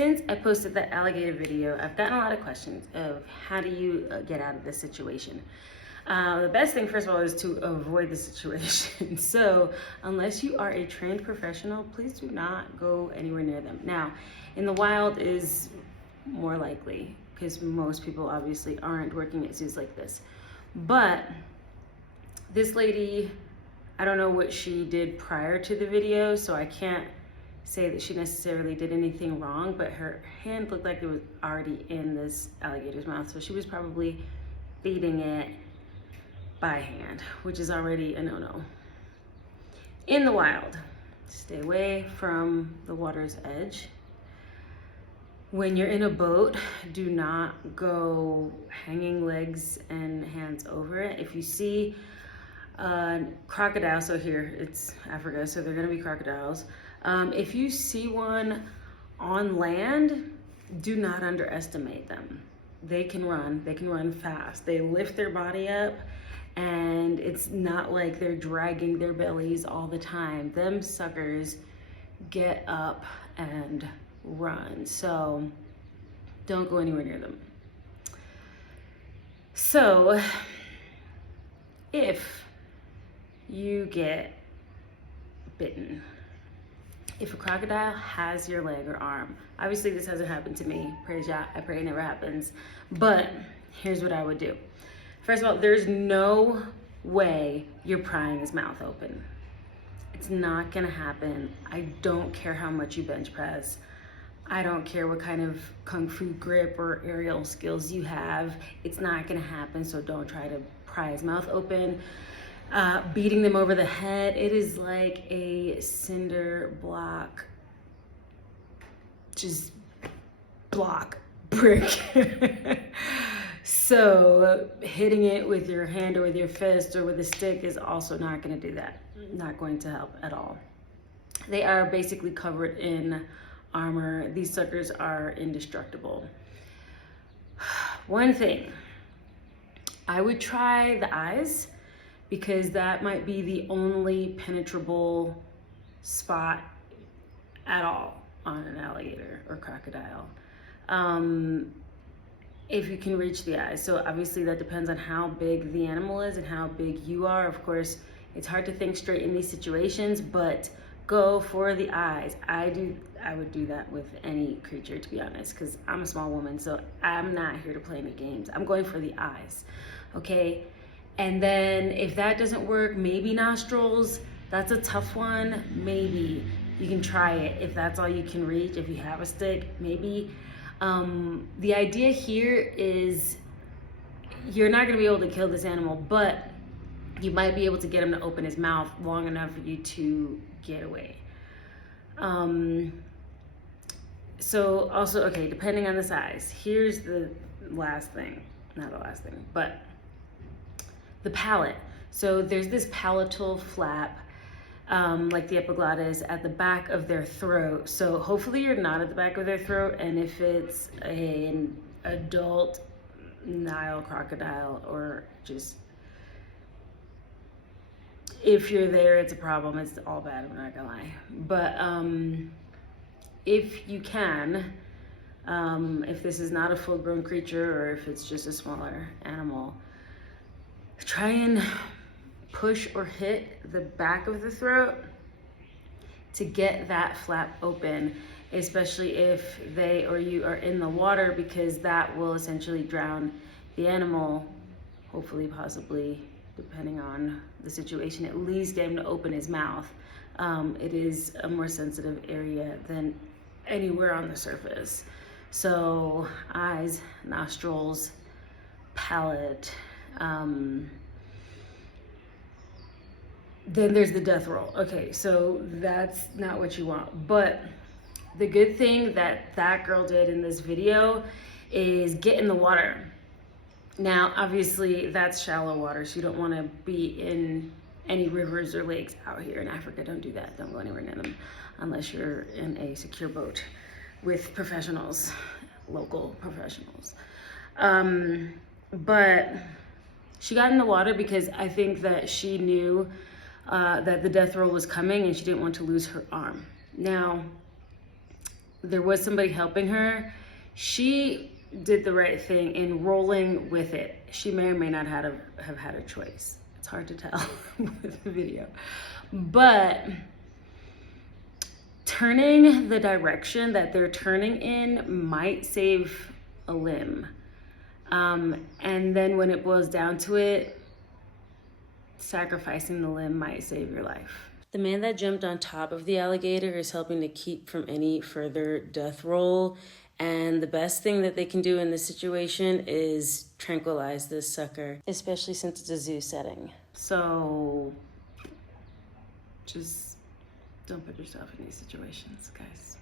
since I posted that alligator video, I've gotten a lot of questions of how do you get out of this situation. The best thing, first of all, is to avoid the situation. So unless you are a trained professional, please do not go anywhere near them. Now, in the wild is more likely because most people obviously aren't working at zoos like this. But this lady, I don't know what she did prior to the video, so I can't say that she necessarily did anything wrong, but her hand looked like it was already in this alligator's mouth, so she was probably feeding it by hand, which is already a no-no. In the wild, stay away from the water's edge. When you're in a boat, do not go hanging legs and hands over it. If you see a crocodile, so here it's Africa, so they're gonna be crocodiles. If you see one on land, do not underestimate them. They can run fast. They lift their body up, and it's not like they're dragging their bellies all the time. Them suckers get up and run. So don't go anywhere near them. So if you get bitten, if a crocodile has your leg or arm, obviously this hasn't happened to me, praise Yah, I pray it never happens, but here's what I would do. First of all, there's no way you're prying his mouth open. It's not gonna happen. I don't care how much you bench press. I don't care what kind of kung fu grip or aerial skills you have. It's not gonna happen, so don't try to pry his mouth open. Beating them over the head, it is like a cinder block, just block brick. So hitting it with your hand or with your fist or with a stick is also not going to do that. Not going to help at all. They are basically covered in armor. These suckers are indestructible. One thing, I would try the eyes, because that might be the only penetrable spot at all on an alligator or crocodile. If you can reach the eyes. So obviously that depends on how big the animal is and how big you are. Of course, it's hard to think straight in these situations, but go for the eyes. I would do that with any creature, to be honest, because I'm a small woman, so I'm not here to play any games. I'm going for the eyes, okay? And then if that doesn't work, maybe nostrils. That's a tough one. Maybe you can try it if that's all you can reach. If you have a stick, maybe. The idea here is you're not gonna be able to kill this animal, but you might be able to get him to open his mouth long enough for you to get away. So also, okay, depending on the size, here's the last thing, not the last thing, but the palate. So there's this palatal flap, like the epiglottis, at the back of their throat. So hopefully you're not at the back of their throat, and if it's an adult Nile crocodile, or just, if you're there, it's a problem. It's all bad, I'm not gonna lie. But if you can, if this is not a full-grown creature, or if it's just a smaller animal, try and push or hit the back of the throat to get that flap open, especially if they or you are in the water, because that will essentially drown the animal, hopefully, possibly, depending on the situation, at least get him to open his mouth. It is a more sensitive area than anywhere on the surface. So eyes, nostrils, palate, then there's the death roll. Okay, so that's not what you want. But the good thing that that girl did in this video is get in the water. Now, obviously, that's shallow water, so you don't want to be in any rivers or lakes out here in Africa. Don't do that. Don't go anywhere near them unless you're in a secure boat with professionals, local professionals. But she got in the water because I think that she knew that the death roll was coming and she didn't want to lose her arm. Now, there was somebody helping her, she did the right thing in rolling with it. She may or may not have had a choice. It's hard to tell with the video. But turning the direction that they're turning in might save a limb. And then when it boils down to it, sacrificing the limb might save your life. The man that jumped on top of the alligator is helping to keep from any further death roll. And the best thing that they can do in this situation is tranquilize this sucker, especially since it's a zoo setting. So just don't put yourself in these situations, guys.